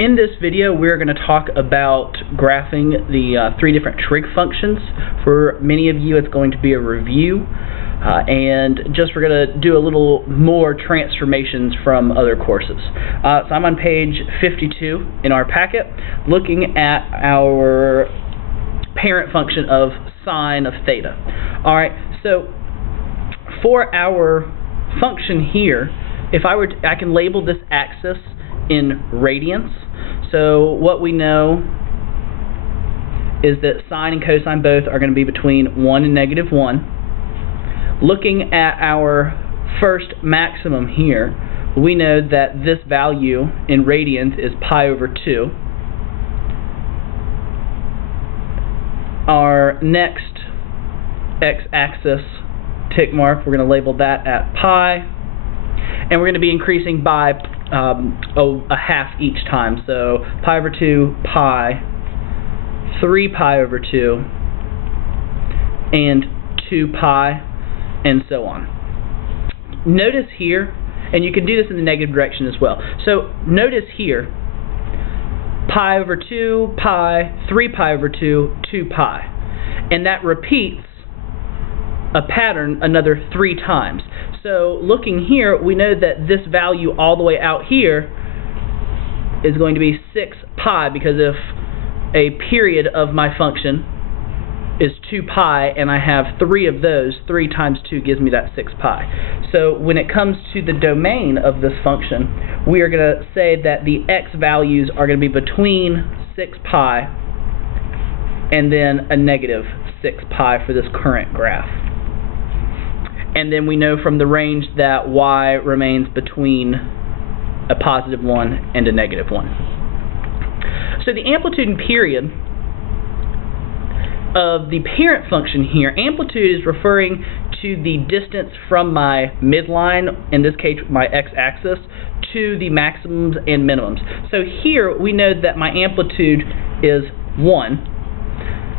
In this video, we're going to talk about graphing the three different trig functions. For many of you, it's going to be a review, and we're going to do a little more transformations from other courses. So I'm on page 52 in our packet, looking at our parent function of sine of theta. All right, so for our function here, I can label this axis in radians. So what we know is that sine and cosine both are going to be between 1 and -1. Looking at our first maximum here, we know that this value in radians is pi over 2. Our next x-axis tick mark, we're going to label that at pi, and we're going to be increasing by a half each time. So pi over 2, pi, 3 pi over 2, and 2 pi, and so on. Notice here, and you can do this in the negative direction as well. So notice here, pi over 2, pi, 3 pi over 2, 2 pi. And that repeats a pattern another 3 times. So looking here, we know that this value all the way out here is going to be 6 pi, because if a period of my function is 2 pi and I have 3 of those, 3 times 2 gives me that 6 pi. So when it comes to the domain of this function, we are going to say that the x values are going to be between 6 pi and then a negative 6 pi for this current graph. And then we know from the range that y remains between a positive 1 and a negative 1. So the amplitude and period of the parent function here, amplitude is referring to the distance from my midline, in this case my x-axis, to the maximums and minimums. So here we know that my amplitude is 1,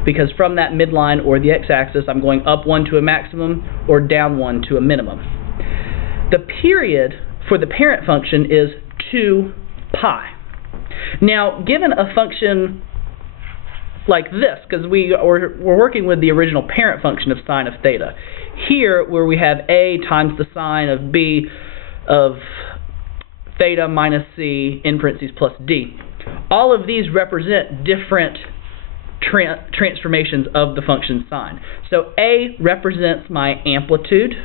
because from that midline or the x-axis I'm going up 1 to a maximum or down 1 to a minimum. The period for the parent function is 2 pi. Now, given a function like this, because we're working with the original parent function of sine of theta, here where we have a times the sine of b of theta minus c in parentheses plus d, all of these represent different transformations of the function sine. So a represents my amplitude,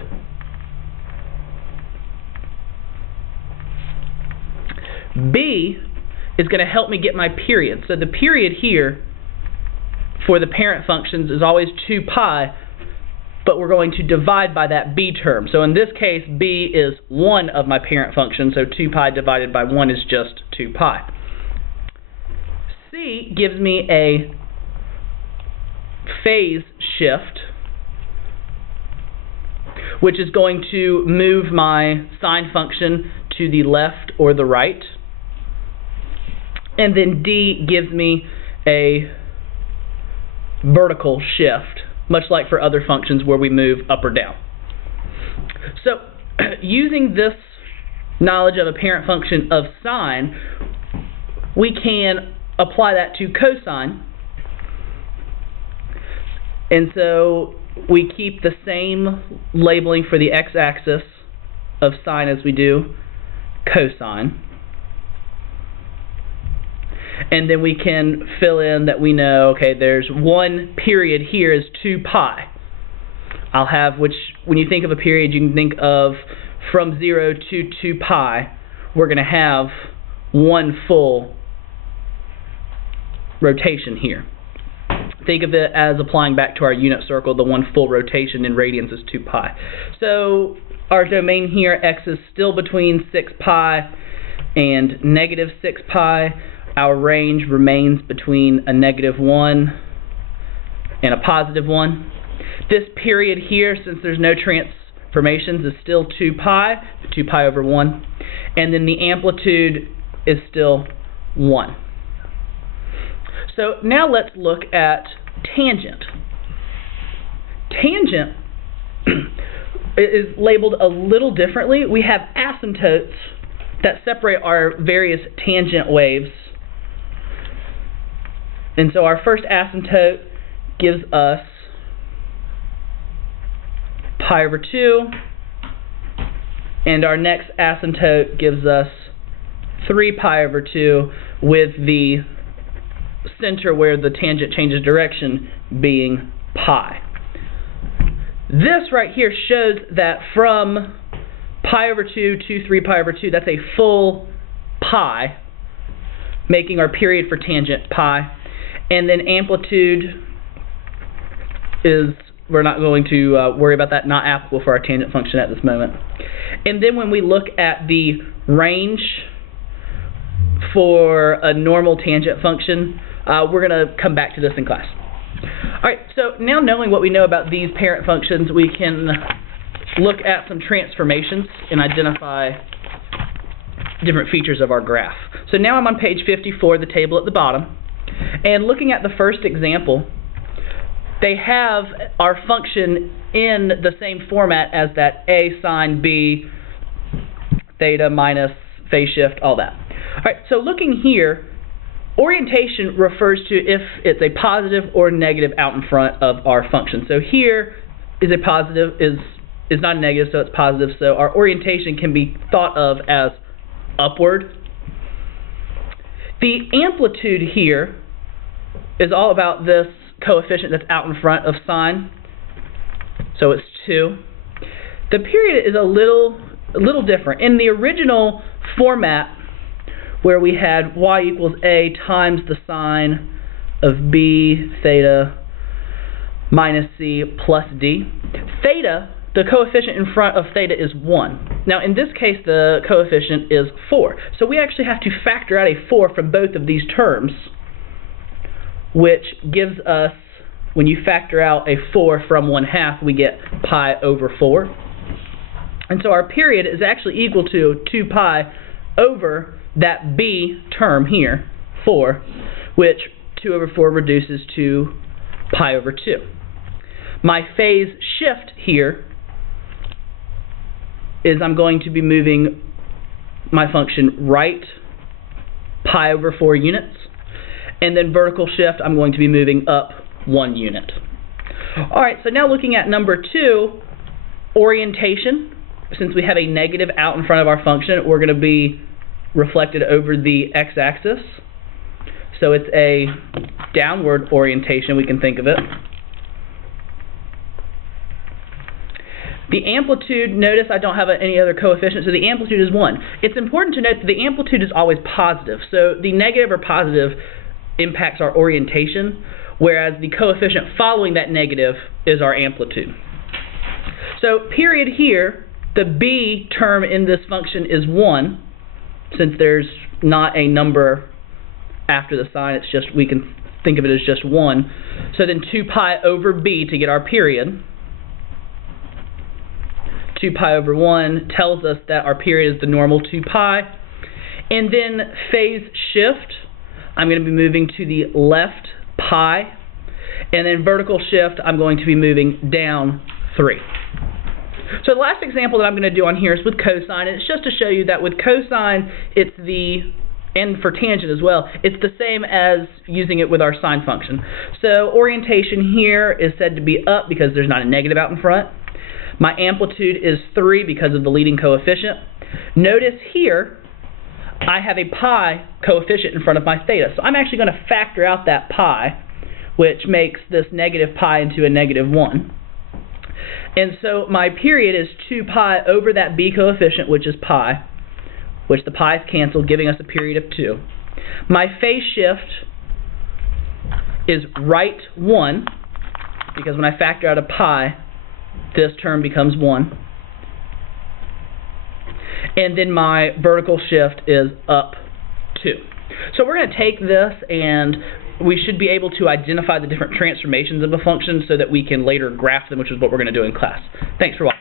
b is going to help me get my period. So the period here for the parent functions is always 2 pi, but we're going to divide by that b term. So in this case, b is 1 of my parent function, so 2 pi divided by 1 is just 2 pi. C gives me a phase shift, which is going to move my sine function to the left or the right. And then D gives me a vertical shift, much like for other functions where we move up or down. So using this knowledge of a parent function of sine, we can apply that to cosine. And so we keep the same labeling for the x-axis of sine as we do cosine. And then we can fill in that we know, okay, there's one period here is 2 pi. I'll have, which when you think of a period, you can think of from 0 to 2 pi, we're going to have one full rotation here. Think of it as applying back to our unit circle, the one full rotation in radians is 2 pi. So our domain here, x is still between 6 pi and negative 6 pi. Our range remains between a -1 and a positive 1. This period here, since there's no transformations, is still 2 pi, 2 pi over 1. And then the amplitude is still 1. So now let's look at tangent. Tangent is labeled a little differently. We have asymptotes that separate our various tangent waves And so our first asymptote gives us pi over 2, and our next asymptote gives us 3 pi over 2, with the center where the tangent changes direction being pi. This right here shows that from pi over 2 to 3 pi over 2, that's a full pi, making our period for tangent pi. And then amplitude is, we're not going to worry about that, not applicable for our tangent function at this moment. And then when we look at the range for a normal tangent function, we're going to come back to this in class. Alright, so now knowing what we know about these parent functions, we can look at some transformations and identify different features of our graph. So now I'm on page 54, the table at the bottom, and looking at the first example, they have our function in the same format as that a sine b theta minus phase shift, all that. Alright, so looking here, orientation refers to if it's a positive or negative out in front of our function. So here is a positive, is not a negative, so it's positive, so our orientation can be thought of as upward. The amplitude here is all about this coefficient that's out in front of sine, so it's 2. The period is a little different. In the original format, where we had y equals a times the sine of b theta minus c plus d, theta, the coefficient in front of theta is 1. Now in this case the coefficient is 4. So we actually have to factor out a 4 from both of these terms, which gives us, when you factor out a 4 from 1/2, we get pi over 4. And so our period is actually equal to 2 pi over that b term here, 4, which 2 over 4 reduces to pi over 2. My phase shift here is I'm going to be moving my function right pi over 4 units, and then vertical shift I'm going to be moving up 1 unit. Alright, so now looking at number 2, orientation. Since we have a negative out in front of our function, we're going to be reflected over the x-axis. So it's a downward orientation, we can think of it. The amplitude, notice I don't have any other coefficient, so the amplitude is 1. It's important to note that the amplitude is always positive, so the negative or positive impacts our orientation, whereas the coefficient following that negative is our amplitude. So period here, the b term in this function is 1, since there's not a number after the sign, it's just, we can think of it as just 1. So then 2 pi over b to get our period. 2 pi over 1 tells us that our period is the normal 2 pi. And then phase shift, I'm going to be moving to the left pi. And then vertical shift, I'm going to be moving down 3. So the last example that I'm going to do on here is with cosine, and it's just to show you that with cosine, it's and for tangent as well, it's the same as using it with our sine function. So orientation here is said to be up because there's not a negative out in front. My amplitude is 3 because of the leading coefficient. Notice here, I have a pi coefficient in front of my theta, so I'm actually going to factor out that pi, which makes this negative pi into a negative 1. And so my period is 2 pi over that b coefficient, which is pi, which the pi's cancel, giving us a period of 2. My phase shift is right 1, because when I factor out a pi, this term becomes 1. And then my vertical shift is up 2. So we're going to take this, and we should be able to identify the different transformations of a function so that we can later graph them, which is what we're going to do in class. Thanks for watching.